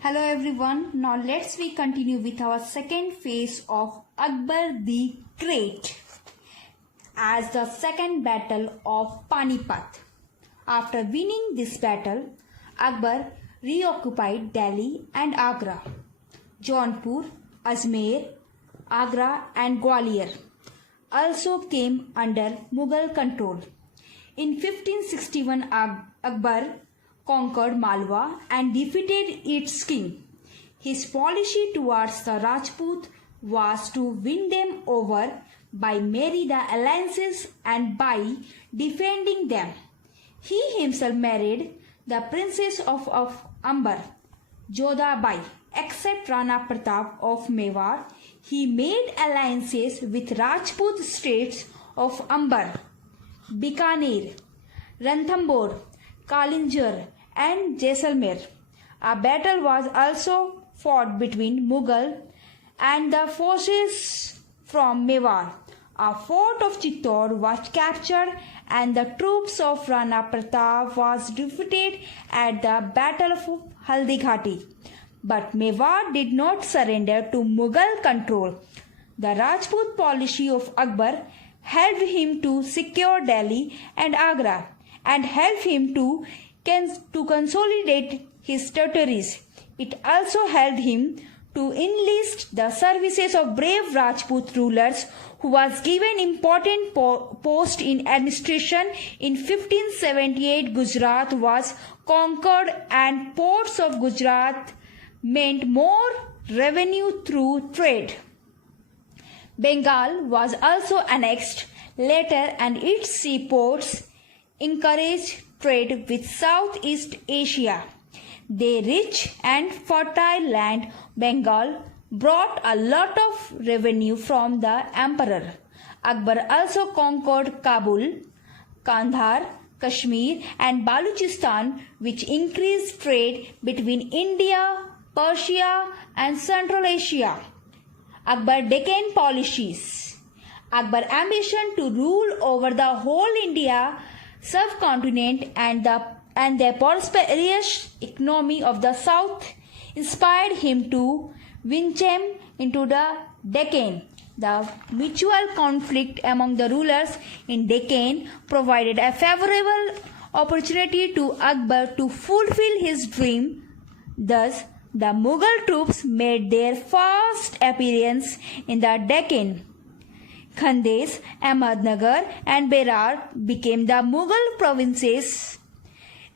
Hello everyone, now we continue with our second phase of Akbar the Great as the second battle of Panipat. After winning this battle, Akbar reoccupied Delhi and Agra. Jaunpur, Ajmer, Agra and Gwalior also came under Mughal control. In 1561, Akbar conquered Malwa and defeated its king. His policy towards the Rajput was to win them over by marrying the alliances and by defending them. He himself married the princess of Amber, Jodhabai. Except Rana Pratap of Mewar, he made alliances with Rajput states of Amber, Bikaner, Ranthambore, Kalinjar and Jaisalmer. A battle was also fought between Mughal and the forces from Mewar. A fort of Chittor was captured and the troops of Rana Pratap was defeated at the Battle of Haldighati. But Mewar did not surrender to Mughal control. The Rajput policy of Akbar helped him to secure Delhi and Agra and helped him to consolidate his territories. It also helped him to enlist the services of brave Rajput rulers who was given important post in administration. In 1578, Gujarat was conquered and ports of Gujarat meant more revenue through trade. Bengal was also annexed later and its seaports encouraged trade with Southeast Asia. The rich and fertile land Bengal brought a lot of revenue from the emperor. Akbar also conquered Kabul, Kandahar, Kashmir and Baluchistan, which increased trade between India, Persia and Central Asia. Akbar Deccan policies. Akbar's ambition to rule over the whole India subcontinent and the prosperous economy of the south inspired him to venture into the Deccan. The mutual conflict among the rulers in Deccan provided a favorable opportunity to Akbar to fulfill his dream. Thus, the Mughal troops made their first appearance in the Deccan. Khandes, Ahmednagar and Berar became the Mughal provinces.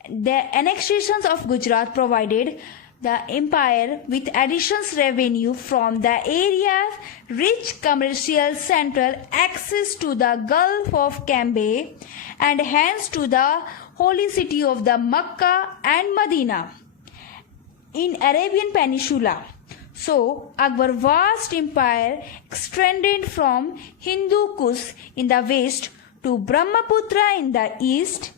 The annexations of Gujarat provided the empire with additional revenue from the area's rich commercial central access to the Gulf of Cambay and hence to the holy city of the Makkah and Medina in Arabian Peninsula. So, Akbar's vast empire extended from Hindu Kush in the west to Brahmaputra in the east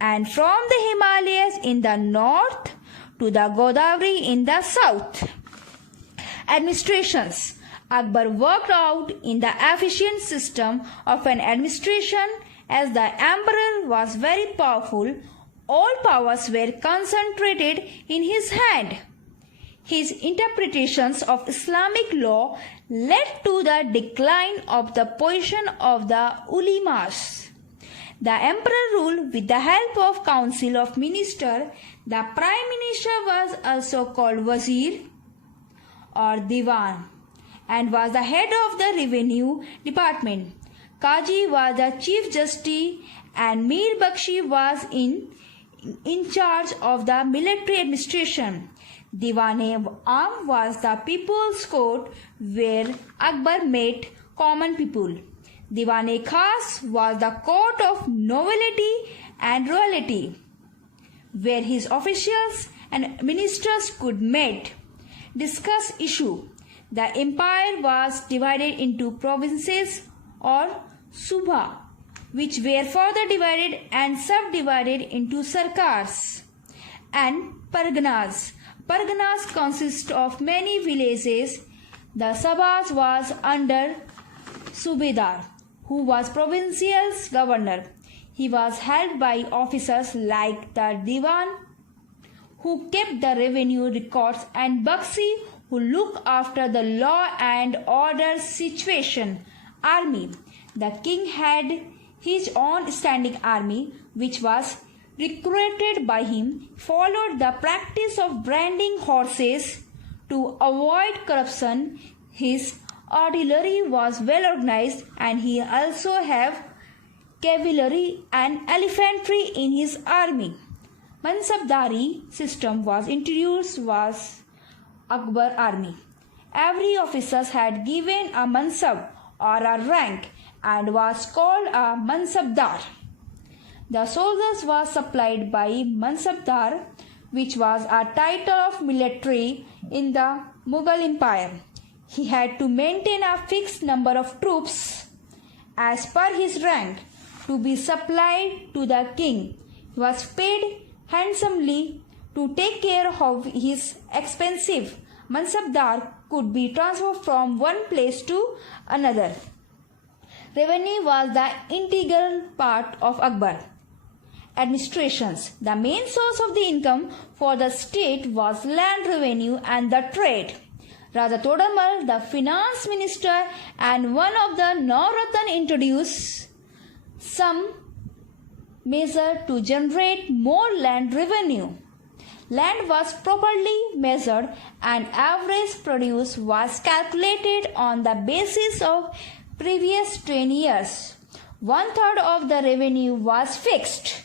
and from the Himalayas in the north to the Godavari in the south. Administrations. Akbar worked out in the efficient system of an administration. As the emperor was very powerful, all powers were concentrated in his hand. His interpretations of Islamic law led to the decline of the position of the ulemas. The emperor ruled with the help of council of ministers. The prime minister was also called wazir or diwan and was the head of the revenue department. Qazi was the chief justice and Mir Bakshi was in charge of the military administration. Diwan-e-Am was the people's court where Akbar met common people. Diwan-e-Khas was the court of nobility and royalty, where his officials and ministers could meet, discuss issue. The empire was divided into provinces or subha, which were further divided and subdivided into sarkars and parganas. Parganas consist of many villages. The sabhas was under Subedar, who was provincial governor. He was held by officers like the Diwan, who kept the revenue records, and Bakshi, who looked after the law and order situation. Army. The king had his own standing army, which was recruited by him, followed the practice of branding horses to avoid corruption. His artillery was well organized, and he also had cavalry and infantry in his army. Mansabdari system was introduced was Akbar army. Every officer had given a mansab or a rank and was called a mansabdar. The soldiers were supplied by mansabdar, which was a title of military in the Mughal Empire. He had to maintain a fixed number of troops as per his rank to be supplied to the king. He was paid handsomely to take care of his expensive. Mansabdar could be transferred from one place to another. Revenue was the integral part of Akbar administrations. The main source of the income for the state was land revenue and the trade. Raja Todamal, the finance minister and one of the Navratan, introduced some measure to generate more land revenue. Land was properly measured and average produce was calculated on the basis of previous 10 years. 1/3 of the revenue was fixed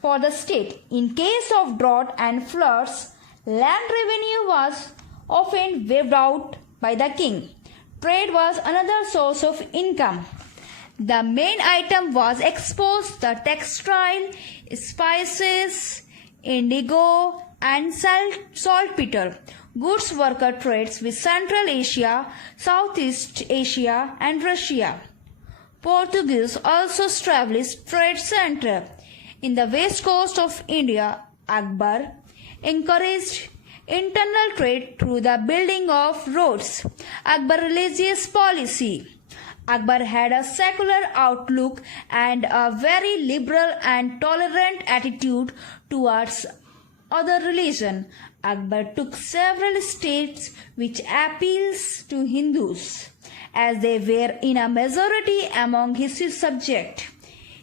for the state. In case of drought and floods, land revenue was often waived out by the king. Trade was another source of income. The main item was exposed: the textile, spices, indigo, and saltpeter. Goods worker trades with Central Asia, Southeast Asia, and Russia. Portuguese also established trade center in the west coast of India. Akbar encouraged internal trade through the building of roads. Akbar religious policy. Akbar had a secular outlook and a very liberal and tolerant attitude towards other religion. Akbar took several steps which appeals to Hindus, as they were in a majority among his subjects.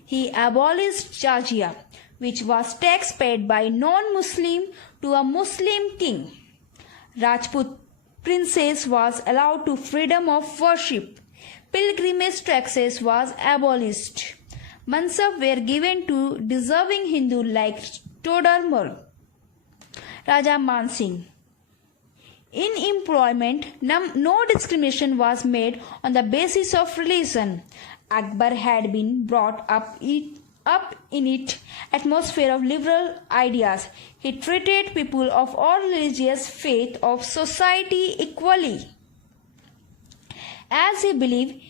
He abolished jizya, which was tax paid by non-Muslim to a Muslim king. Rajput princess was allowed to freedom of worship. Pilgrimage taxes was abolished. Mansab were given to deserving Hindu like Todarmal. Raja Man Singh. In employment, no discrimination was made on the basis of religion. Akbar had been brought up in it atmosphere of liberal ideas. He treated people of all religious faith of society equally. As he believed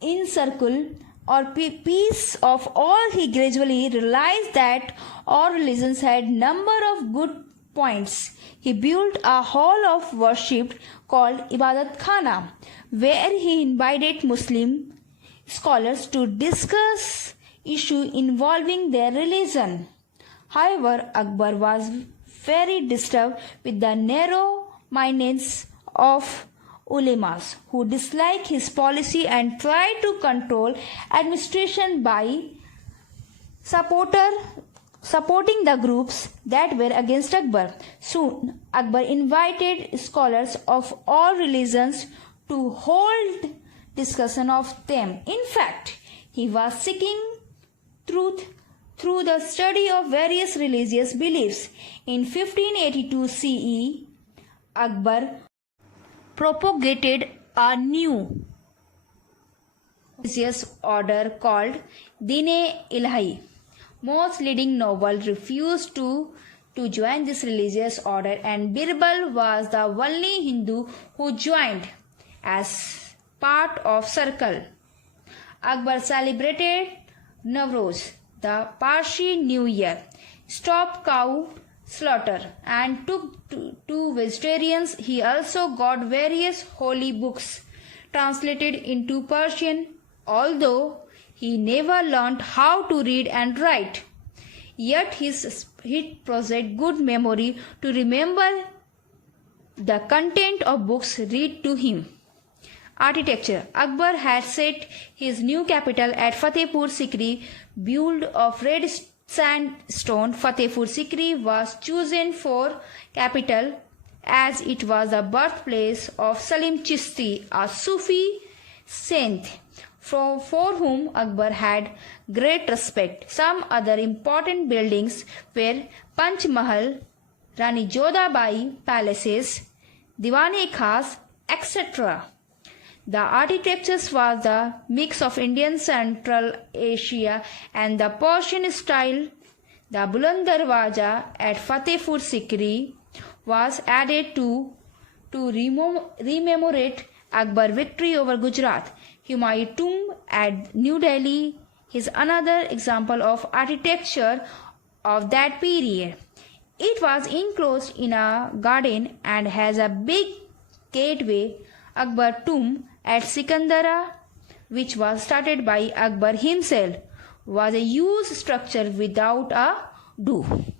in circle or peace of all, he gradually realized that all religions had number of good points. He built a hall of worship called Ibadat Khana, where he invited Muslim scholars to discuss issues involving their religion. However, Akbar was very disturbed with the narrow-mindedness of ulemas, who disliked his policy and tried to control administration by supporting the groups that were against Akbar. Soon, Akbar invited scholars of all religions to hold discussion of them. In fact, he was seeking truth through the study of various religious beliefs. In 1582 CE, Akbar propagated a new religious order called Din-e-Ilahi. Most leading nobles refused to join this religious order, and Birbal was the only Hindu who joined as part of circle. Akbar celebrated Nowruz, the Parsi New Year, stopped cow slaughter, and took to vegetarians. He also got various holy books translated into Persian, although he never learned how to read and write. Yet he possessed good memory to remember the content of books read to him. Architecture. Akbar had set his new capital at Fatehpur Sikri, built of red sandstone. Fatehpur Sikri was chosen for capital as it was the birthplace of Salim Chishti, a Sufi saint for whom Akbar had great respect. Some other important buildings were Panch Mahal, Rani Jodhabai palaces, Diwan-e-Khas, etc. The architecture was the mix of Indian Central Asia and the Persian style. The Buland Darwaja at Fatehpur Sikri was added to commemorate Akbar's victory over Gujarat. Humayun Tomb at New Delhi is another example of architecture of that period. It was enclosed in a garden and has a big gateway. Akbar Tomb at Sikandara, which was started by Akbar himself, was a huge structure without a dome.